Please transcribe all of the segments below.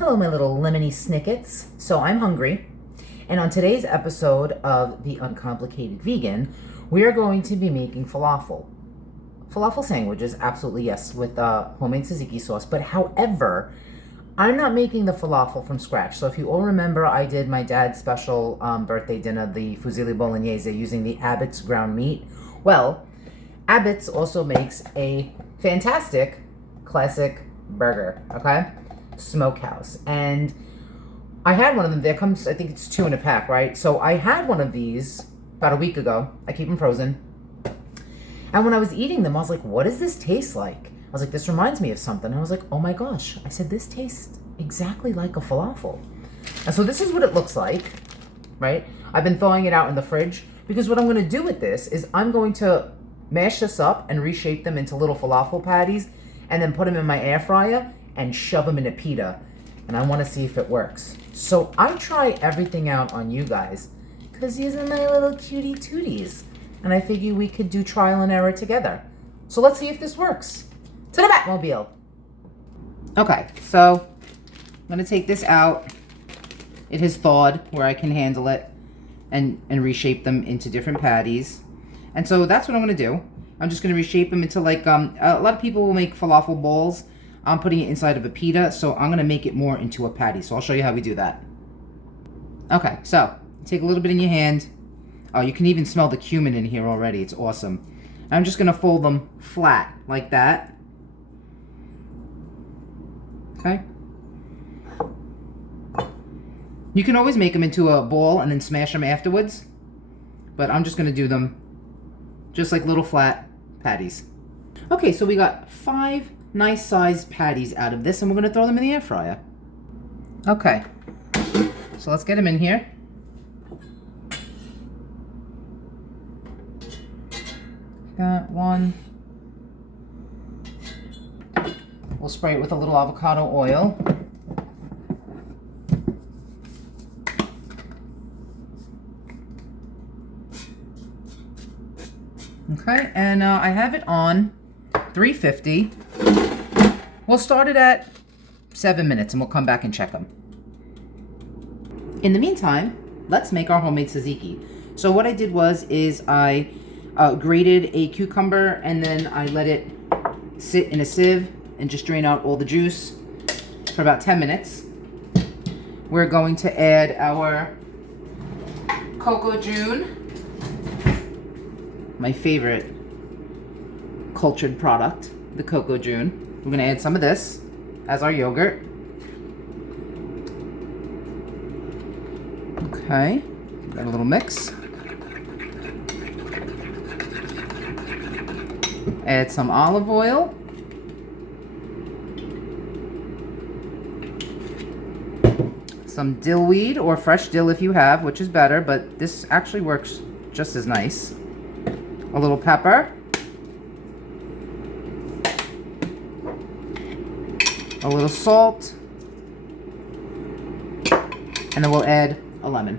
Hello, my little lemony snickets. So I'm hungry, and on today's episode of the Uncomplicated Vegan, we are going to be making falafel. Falafel sandwiches, absolutely yes, with homemade tzatziki sauce. But however, I'm not making the falafel from scratch. So if you all remember, I did my dad's special birthday dinner, the fusilli bolognese, using the Abbot's ground meat. Well, Abbot's also makes a fantastic classic burger, okay? Smokehouse. And I had one of them. There comes, I think it's 2 in a pack, right? So I had one of these about a week ago. I keep them frozen. And when I was eating them, I was like, what does this taste like? I was like, this reminds me of something. And I was like, oh my gosh. I said, this tastes exactly like a falafel. And so this is what it looks like, right? I've been thawing it out in the fridge because what I'm going to do with this is I'm going to mash this up and reshape them into little falafel patties and then put them in my air fryer and shove them in a pita, and I want to see if it works. So I try everything out on you guys, because these are my little cutie tooties, and I figure we could do trial and error together. So let's see if this works. To the Batmobile. Okay, so I'm going to take this out. It has thawed where I can handle it and reshape them into different patties. And so that's what I'm going to do. I'm just going to reshape them into like, a lot of people will make falafel balls. I'm putting it inside of a pita, so I'm going to make it more into a patty. So I'll show you how we do that. Okay, so take a little bit in your hand. Oh, you can even smell the cumin in here already. It's awesome. I'm just going to fold them flat like that. Okay. You can always make them into a ball and then smash them afterwards. But I'm just going to do them just like little flat patties. Okay, so we got 5 nice sized patties out of this, and we're going to throw them in the air fryer. Okay, so let's get them in here. Got one. We'll spray it with a little avocado oil. Okay, and I have it on 350. We'll start it at 7 minutes and we'll come back and check them. In the meantime, let's make our homemade tzatziki. So what I did is I grated a cucumber and then I let it sit in a sieve and just drain out all the juice for about 10 minutes. We're going to add our cocoa june, my favorite cultured product, the cocoa june. We're going to add some of this as our yogurt. Okay, got a little mix. Add some olive oil. Some dill weed or fresh dill if you have, which is better, but this actually works just as nice. A little pepper. A little salt, and then we'll add a lemon.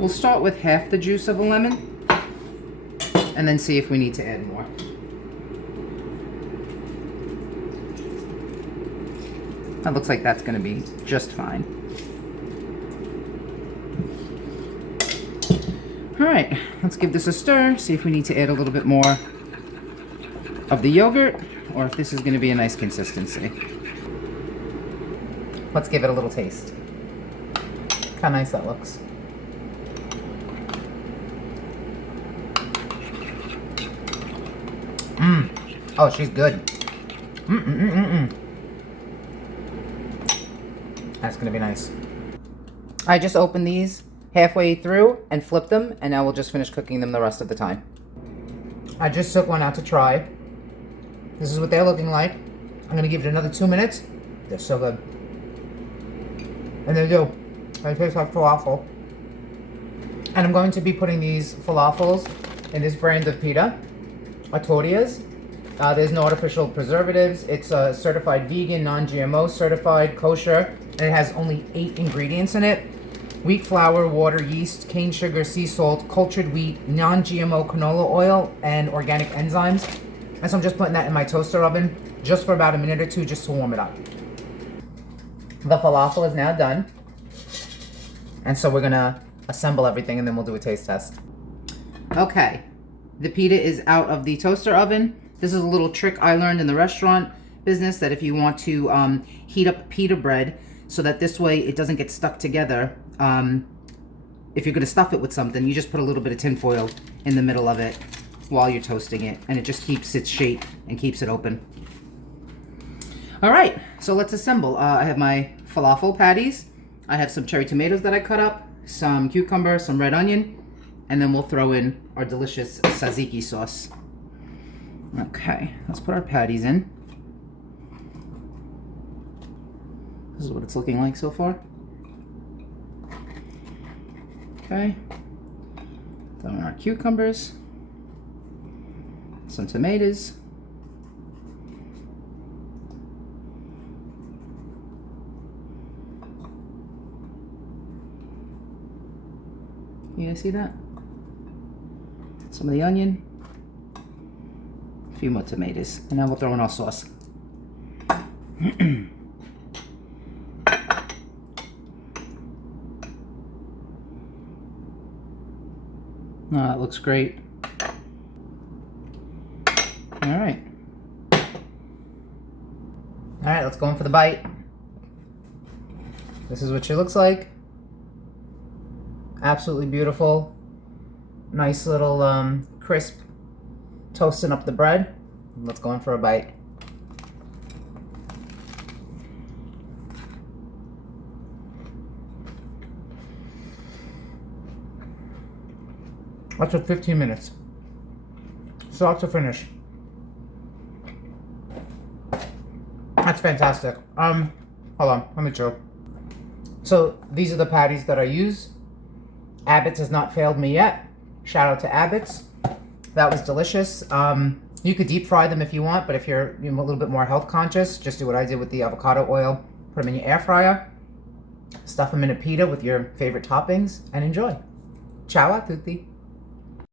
We'll start with half the juice of a lemon, and then see if we need to add more. That looks like that's going to be just fine. All right, let's give this a stir, see if we need to add a little bit more of the yogurt, or if this is going to be a nice consistency. Let's give it a little taste. Look how nice that looks. Oh, she's good. That's going to be nice. I just opened these halfway through and flipped them, and now we'll just finish cooking them the rest of the time. I just took one out to try. This is what they're looking like. I'm going to give it another 2 minutes. They're so good. And they do. They taste like falafel. And I'm going to be putting these falafels in this brand of pita, tortillas. There's no artificial preservatives. It's certified vegan, non-GMO certified, kosher. And it has only 8 ingredients in it. Wheat flour, water, yeast, cane sugar, sea salt, cultured wheat, non-GMO canola oil, and organic enzymes. And so I'm just putting that in my toaster oven just for about a minute or two just to warm it up. The falafel is now done. And so we're gonna assemble everything and then we'll do a taste test. Okay, the pita is out of the toaster oven. This is a little trick I learned in the restaurant business, that if you want to heat up pita bread so that this way it doesn't get stuck together, if you're gonna stuff it with something, you just put a little bit of tin foil in the middle of it while you're toasting it, and it just keeps its shape and keeps it open. All right, so let's assemble. I have my falafel patties. I have some cherry tomatoes that I cut up, some cucumber, some red onion, and then we'll throw in our delicious tzatziki sauce. Okay, let's put our patties in. This is what it's looking like so far. Okay, throw in our cucumbers, some tomatoes, you guys see that? Some of the onion, a few more tomatoes, and now we'll throw in our sauce. Oh, that looks great. All right. All right, let's go in for the bite. This is what she looks like. Absolutely beautiful. Nice little crisp toasting up the bread. Let's go in for a bite. That took 15 minutes. Start to finish. That's fantastic. Hold on, let me chew. So these are the patties that I use. Abbott's has not failed me yet. Shout out to Abbott's. That was delicious. You could deep fry them if you want, but if you're a little bit more health conscious, just do what I did with the avocado oil. Put them in your air fryer. Stuff them in a pita with your favorite toppings and enjoy. Ciao a tutti.